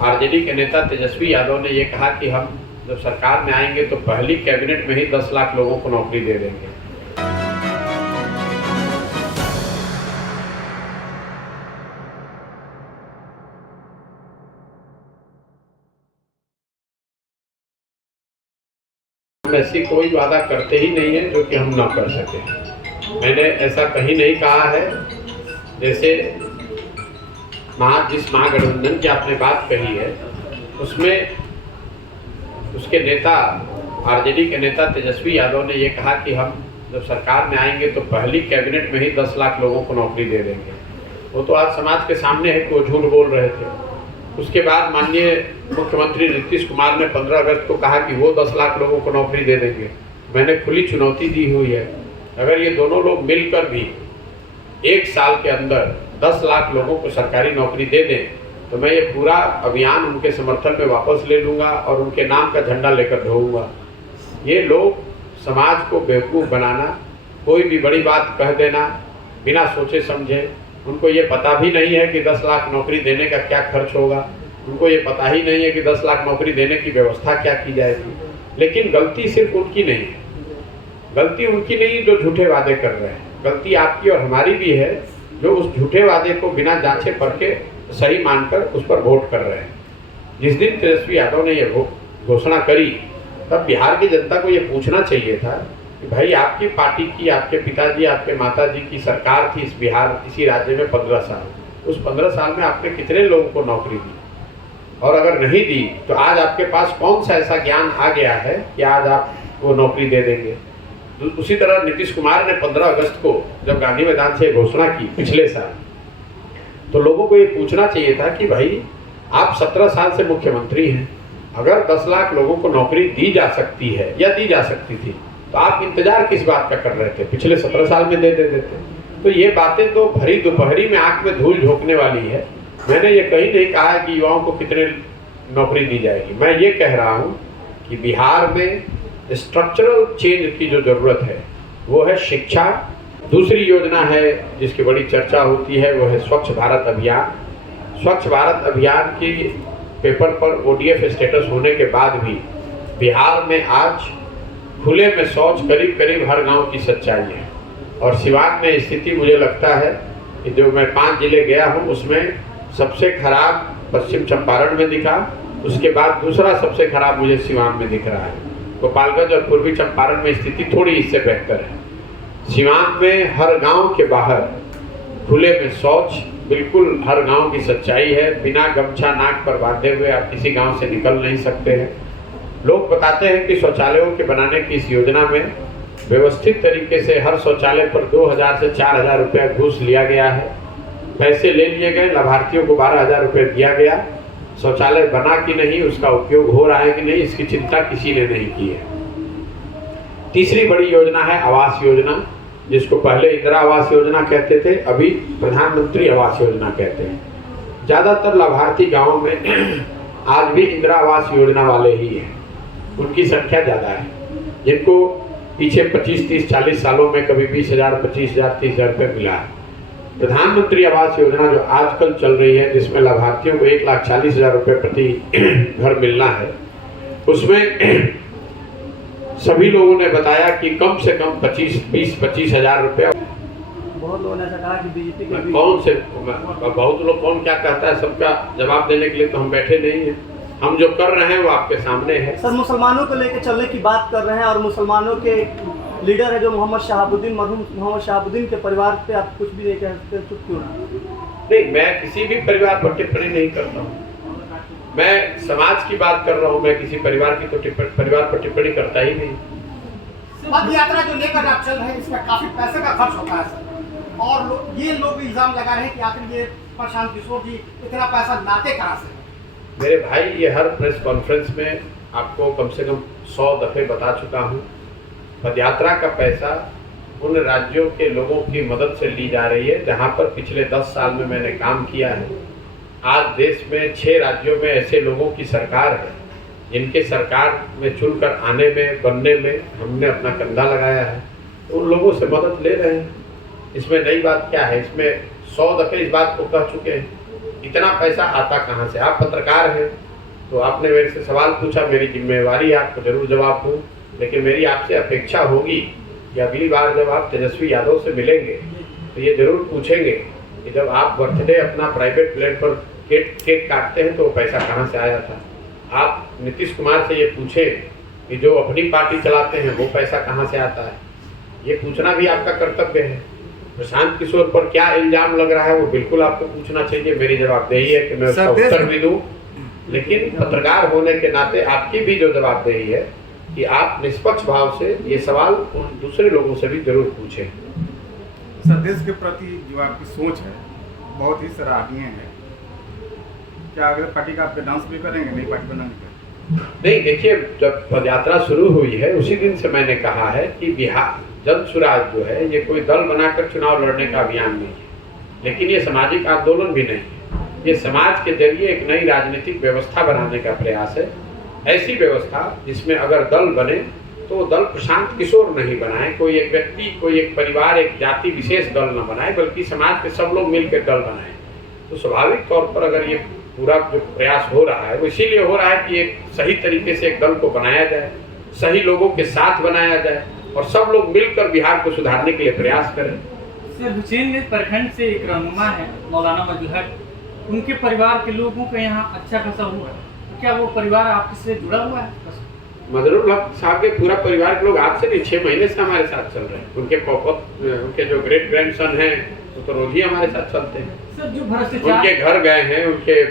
RJD के नेता तेजस्वी यादव ने ये कहा कि हम जब सरकार में आएंगे तो पहली कैबिनेट में ही 10 लाख लोगों को नौकरी दे देंगे। हम ऐसी कोई वादा करते ही नहीं है जो कि हम ना कर सकें। मैंने ऐसा कहीं नहीं कहा है। जैसे जिस महागठबंधन की आपने बात कही है उसमें उसके नेता आरजेडी के नेता तेजस्वी यादव ने ये कहा कि हम जब सरकार में आएंगे तो पहली कैबिनेट में ही 10 लाख लोगों को नौकरी दे देंगे। वो तो आज समाज के सामने है कि वो झूठ बोल रहे थे। उसके बाद माननीय मुख्यमंत्री नीतीश कुमार ने 15 अगस्त को कहा कि वो 10 लाख लोगों को नौकरी दे देंगे। मैंने खुली चुनौती दी हुई है, अगर ये दोनों लोग मिलकर भी 1 साल के अंदर 10 लाख लोगों को सरकारी नौकरी दे दें तो मैं ये पूरा अभियान उनके समर्थन में वापस ले लूँगा और उनके नाम का झंडा लेकर ढोऊँगा। ये लोग समाज को बेवकूफ़ बनाना, कोई भी बड़ी बात कह देना बिना सोचे समझे, उनको ये पता भी नहीं है कि 10 लाख नौकरी देने का क्या खर्च होगा, उनको ये पता ही नहीं है कि 10 लाख नौकरी देने की व्यवस्था क्या की जाएगी। लेकिन गलती सिर्फ उनकी नहीं है, गलती उनकी नहीं जो झूठे वादे कर रहे हैं, गलती आपकी और हमारी भी है जो उस झूठे वादे को बिना जांचे परखे सही मानकर उस पर वोट कर रहे हैं। जिस दिन तेजस्वी यादव ने यह घोषणा करी तब बिहार की जनता को ये पूछना चाहिए था कि भाई आपकी पार्टी की, आपके पिताजी, आपके माताजी की सरकार थी इसी राज्य में 15 साल, उस 15 साल में आपने कितने लोगों को नौकरी दी, और अगर नहीं दी तो आज आपके पास कौन सा ऐसा ज्ञान आ गया है कि आज आप वो नौकरी दे देंगे। उसी तरह नीतीश कुमार ने 15 अगस्त को जब गांधी मैदान से घोषणा की पिछले साल, तो लोगों को ये पूछना चाहिए था कि भाई आप 17 साल से मुख्यमंत्री हैं, अगर 10 लाख लोगों को नौकरी दी जा सकती है या दी जा सकती थी तो आप इंतजार किस बात का कर रहे थे, पिछले 17 साल में दे देते। तो ये बातें तो भरी दोपहरी में आंख में धूल झोंकने वाली है। मैंने ये कहीं नहीं कहा कि युवाओं को कितने नौकरी दी जाएगी। मैं ये कह रहा हूँ कि बिहार में स्ट्रक्चरल चेंज की जो ज़रूरत है वो है शिक्षा। दूसरी योजना है जिसकी बड़ी चर्चा होती है वो है स्वच्छ भारत अभियान। स्वच्छ भारत अभियान की पेपर पर ODF स्टेटस होने के बाद भी बिहार में आज खुले में शौच करीब करीब हर गांव की सच्चाई है। और सिवान में स्थिति मुझे लगता है कि जो मैं 5 जिले गया हूं उसमें सबसे खराब पश्चिम चंपारण में दिखा, उसके बाद दूसरा सबसे खराब मुझे सिवान में दिख रहा है। गोपालगंज और पूर्वी चंपारण में स्थिति थोड़ी इससे बेहतर है। सिवान में हर गांव के बाहर खुले में शौच बिल्कुल हर गांव की सच्चाई है। बिना गमछा नाक पर बांधे हुए आप किसी गांव से निकल नहीं सकते हैं। लोग बताते हैं कि शौचालयों के बनाने की इस योजना में व्यवस्थित तरीके से हर शौचालय पर 2000 से 4000 रुपया घूस लिया गया है। पैसे ले लिए गए, लाभार्थियों को 12000 रुपये दिया गया। शौचालय बना कि नहीं, उसका उपयोग हो रहा है कि नहीं, इसकी चिंता किसी ने नहीं की है। तीसरी बड़ी योजना है आवास योजना, जिसको पहले इंदिरा आवास योजना कहते थे, अभी प्रधानमंत्री आवास योजना कहते हैं। ज़्यादातर लाभार्थी गाँव में आज भी इंदिरा आवास योजना वाले ही हैं, उनकी संख्या ज़्यादा है। जिनको पीछे 25, 30, 40 सालों में कभी 20,000, 25,000, 30,000 रुपये मिला है। प्रधानमंत्री आवास योजना जो आजकल चल रही है जिसमें लाभार्थियों को 1,40,000 रुपये प्रति घर मिलना है, उसमें सभी लोगों ने बताया कि कम से कम 20-25,000 रुपये। बहुत लोगों ने ऐसा कहा कि बीजेपी के बहुत लोग कौन क्या कहता है, सबका जवाब देने के लिए तो हम बैठे नहीं हैं। हम जो कर रहे हैं वो आपके सामने है। सर, मुसलमानों को लेकर चलने की बात कर रहे हैं और मुसलमानों के लीडर है जो मोहम्मद शहाबुद्दीन, मरहूम मोहम्मद शहाबुद्दीन के परिवार पे आप कुछ भी नहीं कह सकते, चुप क्यों ना? नहीं, मैं किसी भी परिवार पर टिप्पणी नहीं करता हूँ। मैं समाज की बात कर रहा हूँ, मैं किसी परिवार की तो परिवार पर टिप्पणी करता ही नहीं। पद यात्रा जो लेकर आप चल रहे हैं इसमें काफी पैसे का खर्च होता है सर, और ये लोग भी इल्जाम लगा रहे हैं कि आखिर ये प्रशांत किशोर जी इतना पैसा लाते कहाँ से? मेरे भाई, ये हर प्रेस कॉन्फ्रेंस में आपको कम से कम 100 दफ़े बता चुका हूँ। पदयात्रा का पैसा उन राज्यों के लोगों की मदद से ली जा रही है जहाँ पर पिछले 10 साल में मैंने काम किया है। आज देश में 6 राज्यों में ऐसे लोगों की सरकार है जिनके सरकार में चुनकर आने में, बनने में हमने अपना कंधा लगाया है। तो उन लोगों से मदद ले रहे हैं। इसमें नई बात क्या है? इसमें 100 दफ़े इस बात को कह चुके हैं इतना पैसा आता कहाँ से? आप पत्रकार हैं तो आपने मेरे से सवाल पूछा, मेरी जिम्मेवारी है आपको जरूर जवाब दूँ, लेकिन मेरी आपसे अपेक्षा होगी कि अगली बार जब आप तेजस्वी यादव से मिलेंगे तो ये जरूर पूछेंगे कि जब आप बर्थडे अपना प्राइवेट प्लेन पर केक काटते हैं तो वो पैसा कहाँ से आया था। आप नीतीश कुमार से ये पूछें कि जो अपनी पार्टी चलाते हैं वो पैसा कहाँ से आता है। ये पूछना भी आपका कर्तव्य है। प्रशांत किशोर पर क्या इल्जाम लग रहा है वो बिल्कुल आपको पूछना चाहिए। मेरी जवाबदेही है कि मैं उसका उत्तर भी दूँ, लेकिन पत्रकार होने के नाते आपकी भी जो जवाबदेही है कि आप निष्पक्ष भाव से ये सवाल दूसरे लोगों से भी जरूर पूछें। सर, देश के प्रति जो आपकी सोच है बहुत ही सराहनीय है। क्या अगर पार्टी का आप डांस भी करेंगे नई पार्टी बनाने के? नहीं, देखिए, जब पदयात्रा शुरू हुई है उसी दिन से मैंने कहा है कि बिहार जन सुराज जो है ये कोई दल बनाकर चुनाव लड़ने का अभियान नहीं है, लेकिन ये सामाजिक आंदोलन भी नहीं है। ये समाज के जरिए एक नई राजनीतिक व्यवस्था बनाने का प्रयास है। ऐसी व्यवस्था जिसमें अगर दल बने तो दल प्रशांत किशोर नहीं बनाए, कोई एक व्यक्ति, कोई एक परिवार, एक जाति विशेष दल न बनाए, बल्कि समाज के सब लोग मिलकर दल बनाए। तो स्वाभाविक तौर पर अगर ये पूरा जो प्रयास हो रहा है वो इसीलिए हो रहा है कि एक सही तरीके से एक दल को बनाया जाए, सही लोगों के साथ बनाया जाए और सब लोग मिलकर बिहार को सुधारने के लिए प्रयास करें। सर, हुसैनगंज प्रखंड से एक रहनुमा है मौलाना मजहर हक, उनके परिवार के लोगों का यहाँ अच्छा खासा हुआ है, तो क्या वो परिवार आपसे जुड़ा हुआ है? मजहरुल हक साहब के पूरा परिवार के लोग आज से नहीं 6 महीने से हमारे साथ चल रहे हैं। उनके जो ग्रेट ग्रैंड सन हैं वो तो रोज ही हमारे साथ चलते हैं। सर, जो भ्रष्टाचार उनके घर गए हैं, उनके